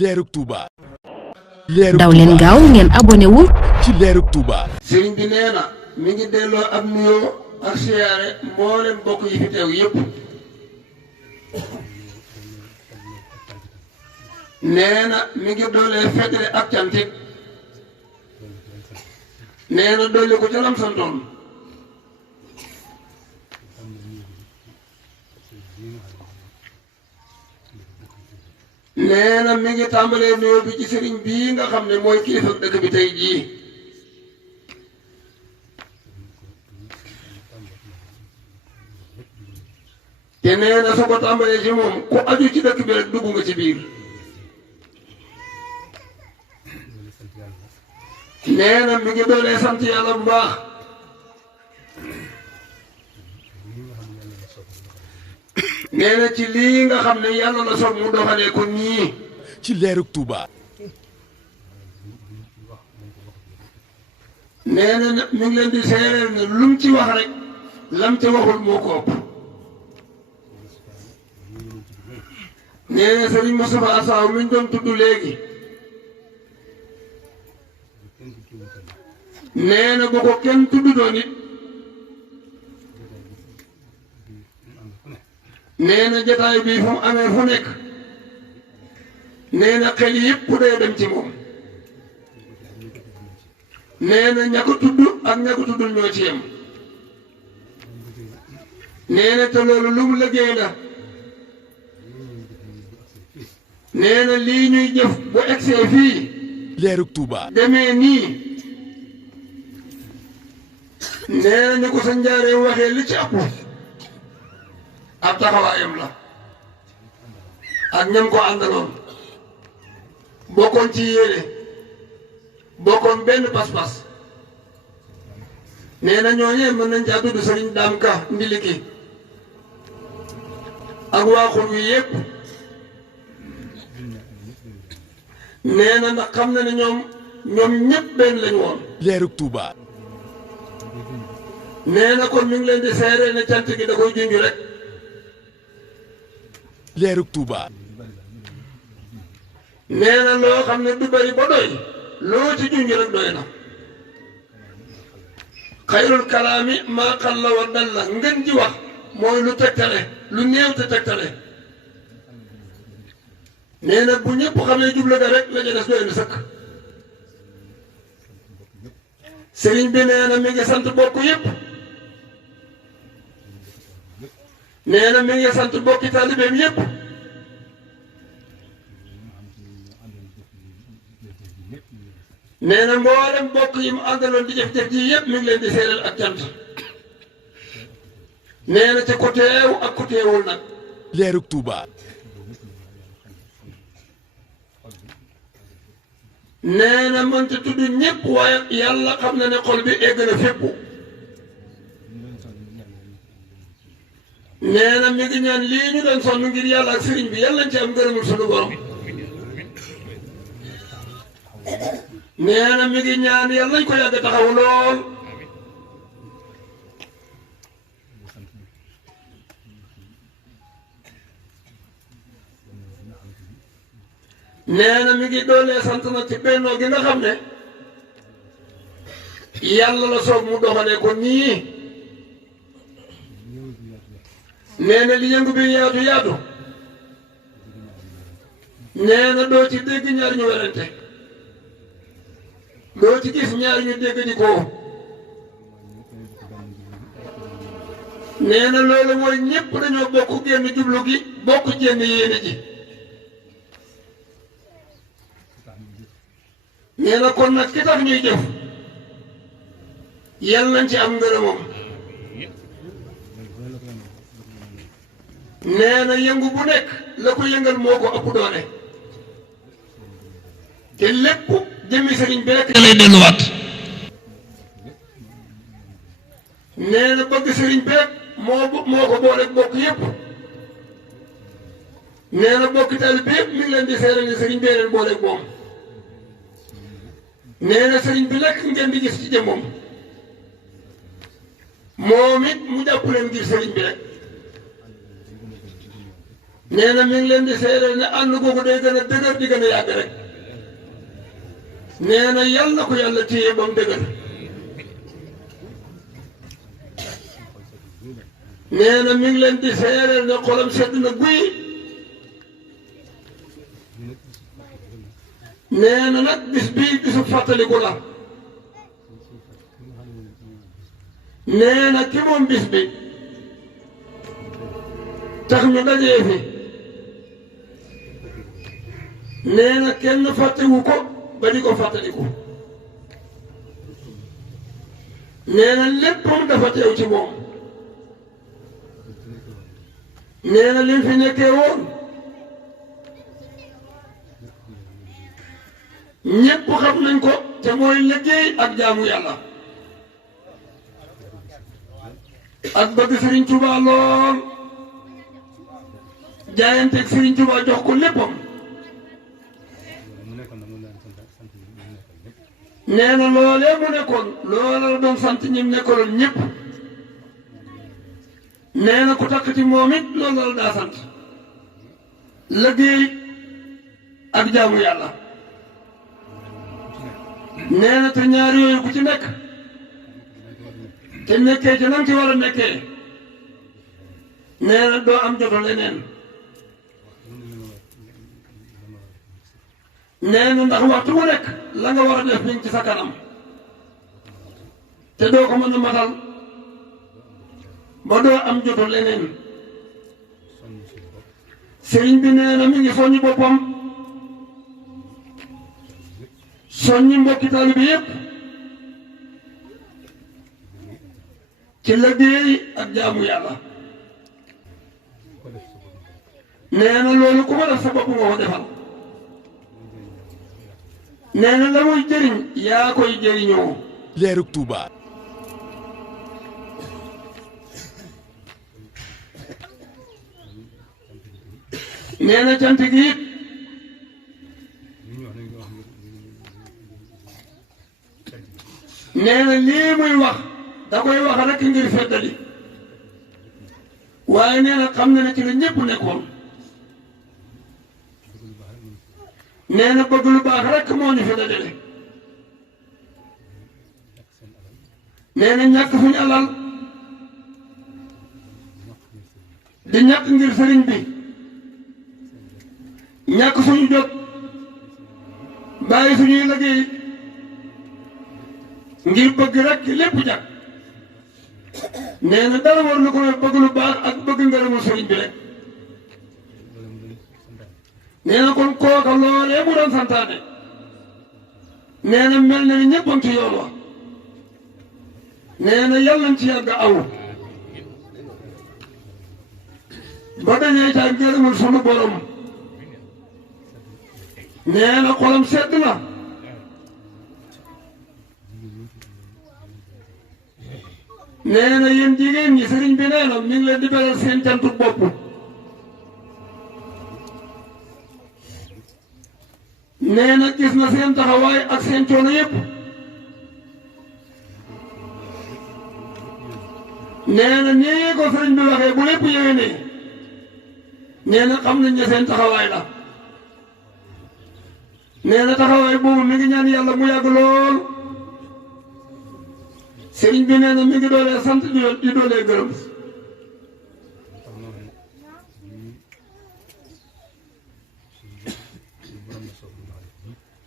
leerug Touba. daw leen gaaw ngeen abonné wu ci leerug Touba. sëriñ bi nee na mi ngi delloo ab nuyoo ak siyaare mboolem bokk yi fi teew yépp nee na mi ngi doolee feddale ak cantit nee na dolli ko ca lam santoon nee na mi ngi tàmbalee nuyoo bi ci sëriñ bii nga xam ne mooy kilifa dëkk bi tey jii te nee na su ko tàmbalee ci moom ku aju ci dëkk bi rek dugg nga ci biir nee na mi ngi doolee sant yàlla bu baax nee na ci lii nga xam ne yàlla la soog mu doxalee ko nii ci leerug Touba. nee na mi ngi leen di seereel ne lum ci wax rek lam ci waxul moo ko ëpp nee na Sëriñ Moustapha Assaw mi ñu doon tudd léegi nee na bu ko kenn tudd doon it nee na jataay bii fu mu amee fu nekk nee na xel yépp day dem ci moom nee na ña ko tudd ak ña ko tuddul ñoo ci yem nee na te loolu lu mu liggéey la nee na lii ñuy jëf bu egsee fii leerug Touba. demee nii nee na ni ko sa njaaree waxee li ci ëpp ab taxawaayam la ak ñam ko àndaloon bokkoon ci yéene bokkoon benn pas-pas nee na ñooñee mën nañ caa tudd sëriñ Daam Ka Ndiliki ak waa xur wi yépp nee na ndax xam na ne ñoom ñépp benn lañu woon leerug Touba. nee na kon mi ngi leen di seere ne cant gi da koy junj rek leerug Touba. nee na loo xam ne du bari ba doy loo ci junj rek doy na xayrul kalaami maa qalla wa dalla ngeen ji wax mooy lu tegtale lu néew te tegtale nee na bu ñëpp xamee jublu ga rek la ca des doy na sëkk sëriñ bi nee na mi ngi sant bokk yépp nee na mi ngi sant bokki taalibeem yépp nee na mboolem bokk yi mu àndaloon di jëf-jëf ji yépp mi ngi leen di seeral ak cant nee na ca ku teew ak ku teewul nag leerug Touba. nee na mënta tudd ñépp waaye yàlla xam na ne xol bi egg na fépp nee na mi ngi ñaan lii ñu doon sonn ngir yàlla ak sëriñ bi yàlla nañ ci am ngërëmul sunu borom nee na mi ngi ñaan yàlla nañ ko yàgg taxaw lool nee na mi ngi doolee sant nag ci bennoo gi nga xam ne yàlla la soog mu doxalee ko nii nee na li yëngu bi yaatu yaatu nee na doo ci dégg ñaar ñu werante doo ci gis ñaar ñu dégg di ko nee na loolu mooy ñépp dañoo bokk génn jublu gi bokk génn yéene ji nee na kon nag ki tax ñuy jëf yal nañ ci am ngërëmam nee na yëngu bu nekk la ko yëngal moo ko ëpp doole te lépp jëmmi sëriñ bi rek lay delluwaat nee na bëgg sëriñ bi rek moo ko boole bokk yépp nee na bokk taalibe bi yépp mi ngi leen di seeral ne sëriñ bee leen boole moom nee na sëriñ bi lekk ngeen di gis ci jëmmam moom it mu jàpp leen ngir sëriñ bi rek nee na mi ngi leen di seedeel ne ànd googu day gën a dëgër di gën a yàgg rek nee na yal na ko yàlla téye ba mu dëgër nee na mi ngi leen di seedeel ne xolam sedd na guy nee na nag bis bii bisu fàttaliku la nee na ki moom bis bi tax ñu dajee fi nee na kenn fàttewu ko ba di ko fàttaliku nee na léppam dafa teew ci moom nee na lim fi nekkee woon ñépp xam nañ ko te mooy liggéey ak jaamu yàlla ak bëgg Serigne Touba lool jaayanteeg Serigne Touba jox ko léppam nee na loolee mu nekkoon loola la doon sant ñi mu nekkaloon ñëpp nee na ku takk ci moom it loola la daa sant liggéey ak jaamu yàlla nee na te ñaar yooyu ku ci nekk te nekkee ci nam ci war a nekkee nee na doo am joto leneen nee na ndax waxtu mu nekk la nga war a def mi ngi ci sa kanam te doo ko mën a matal ba doo am joto leneen sëriñ bi nee na mi ngi soññi boppam soññi mbokki taalibe bi yépp ci liggéey ak jaamu yàlla nee na loolu ku ko def sa bopp nga ko defal nee na la muy jëriñ yaa koy jëriñoo leerug Touba nee na cant gi it nee na lii muy wax da koy wax rek ngir feddali waaye nee na xam na ne ci la ñépp nekkoon nee na bëgg lu baax rek moo ñu fi dajale nee na ñàkk suñu alal di ñàkk ngir sëriñ bi ñàkk suñu jot bàyyi suñuy liggéey ngir bëgg rek lépp jàkk nee na dara war na ko bëgg lu baax ak bëgg ngërëmu sëriñ bi rek nee na kon kooka loolee mu doon santaane nee na mel na ni ñëpp a ngi ci yoon wa nee na yàlla nañ ci yàgg aw ba dañee ca ngërëmul sunu borom nee na xolam sedd na nee na yéen jigéen ñi sëriñ bi nee na mi ngi leen di beral seen cantu bopp nee na gis na seen taxawaay ak seen coono yépp nee na nii ko sëriñ bi waxee bu lépp yéwénee nee na xam nañ ne seen taxawaay la nee na taxawaay boobu mi ngi ñaan yàlla mu yàgg lool sëriñ bi nee na mi ngi doolee sant di doolee gërëm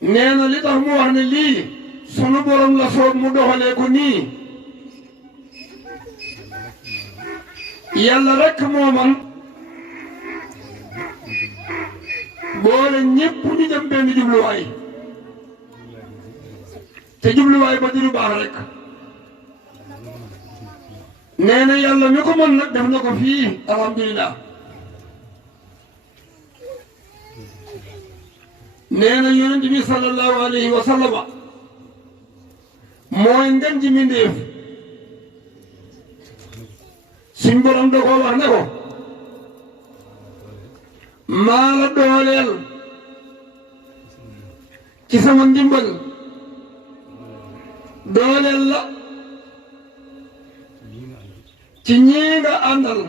nee na li tax mu wax ne lii sunu borom la soob mu doxalee ko nii yàlla rekk moo man boole ñépp ñu jëm benn jubluwaay te jubluwaay ba di lu baax rek nee na yàlla mi ko mën nag def na ko fii alhamdulilah nee na yonent bi sallallahu alayhi wa sallama mooy ngën ji mindéef suñ borom da koo wax ne ko maa la dooleel ci sama ndimbal dooleel la ci ñii nga àndal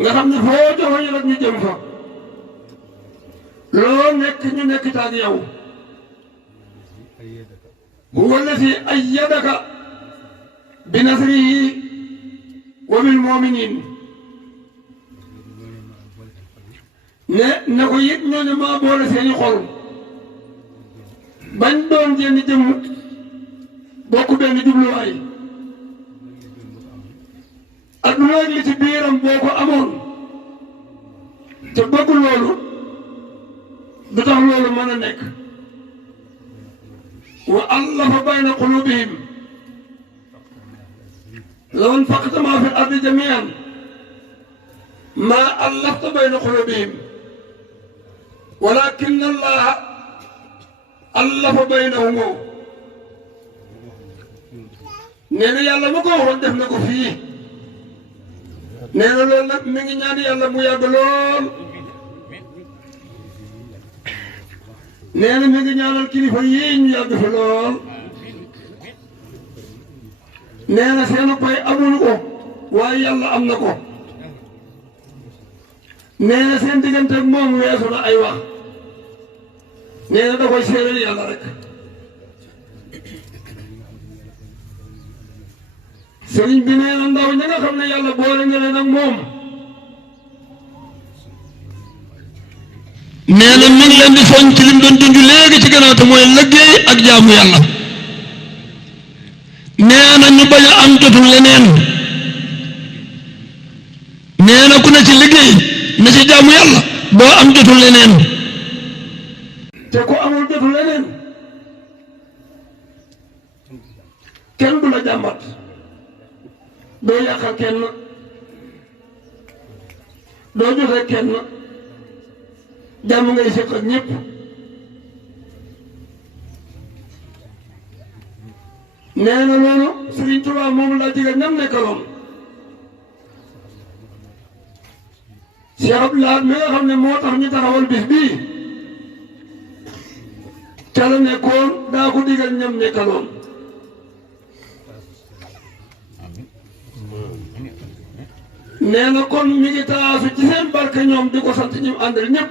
nga xam ne foo joxoñu rek ñu jëm fa loo nekk ñu nekk taag yow huwa alladi ayyadaka bi nasrihi wa bil mu'minin ne ko it ñooñu maa boole seeni xol bañ doon jenn jëmm bokk benn jubluwaay adduna ak li ci biiram boo ko amoon te bëgg loolu du tax loolu mën a nekk wa allafa bayna qulubihim law anfaqta ma fi al-ardi jami'an ma allafta bayna qulubihim walakinna allaha allafa baynahum nee na yàlla ma ko waxoon def na ko fii nee na loolu nag mi ngi ñaan yàlla mu yàgg lool nee na mi ngi ñaanal kilifa yii ñu yàgg fi lool nee na seen pay amuñu ko waaye yàlla am na ko nee na seen diggante ak moom weesu na ay wax nee na da koy séeréel yàlla rek sëriñ bi nee na ndaw ña nga xam ne yàlla boole nga leen ak moom nee na mi ngi leen di soñ ci lim doon junj léegi ci gannaaw te mooy liggéey ak jaamu yàlla nee na ñu bañ a am jotul leneen nee na ku ne ci liggéey na ci jaamu yàlla doo am jotul leneen te ku amul jotul leneen kenn du la jàmbat doo yàqal kenn doo joxe kenn jàmm ngay seq ak ñëpp nee na loolu Sëriñ Tuubaa moom laa digal ñam nekkaloon Cheikh Abdou Lahad mi nga xam ne moo tax ñu taxawal bis bii ca la nekkoon daa ko digal ñam nekkaloon nee na kon mi ngi taasu ci seen barke ñoom di ko sant ñi àndal ñëpp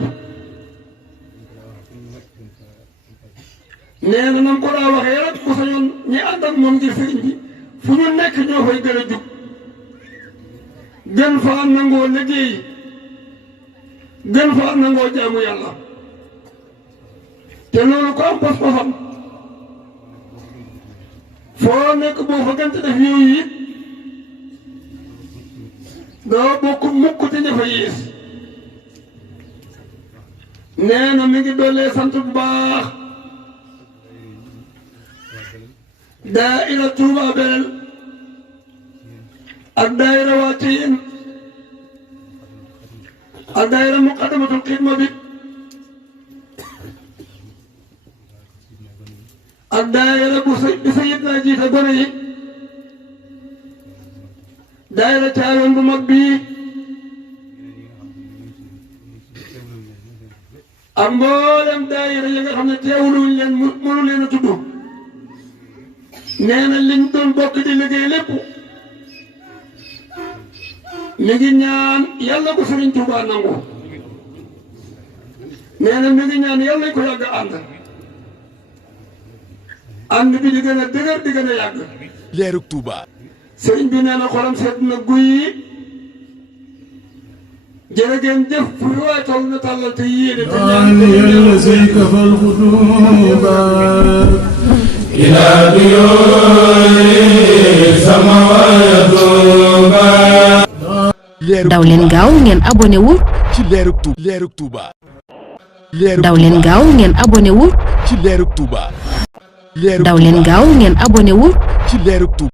nee na nam ko daa waxee rek ku sañoon ñi ànd ak moom ngir sëriñ bi fu ñu nekk ñoo fay gën a jub gën faa nangoo liggéey gën faa nangoo jaamu yàlla te loolu ko am pas-pasam foo nekk boo fa gën def yooyu it doo bokk mukk te ña fa yées nee na mi ngi dollee sant bu baax daayira Touba Belel ak daayira waa Thièyène ak daayira Muqaddamatul Xidma bi ak daayira bu sayid naa jiite gone yi daayira Caaroon bu mag bii ak mboolem daayira yi nga xam ne teewuluñ leen mënu leen a tudd nee na liñ doon bokk di liggéey lépp mi ngi ñaan yàlla ko Sëriñ Tuubaa nangu nee na mi ngi ñaan yàlla ko yàgg ànd bi di gën a dëgër di gën a yàgg leerug Touba sëriñ bi nee na xolam sedd na guy jërë ngeen jëf fu waay toll na tàllal te yéene te ñaan إلى ديور سماوات daw leen gaaw ngeen abonné wu ci leerug Touba daw leen gaaw ngeen abonné wu ci leerug Touba daw leen gaaw ngeen abonné wu ci leerug Touba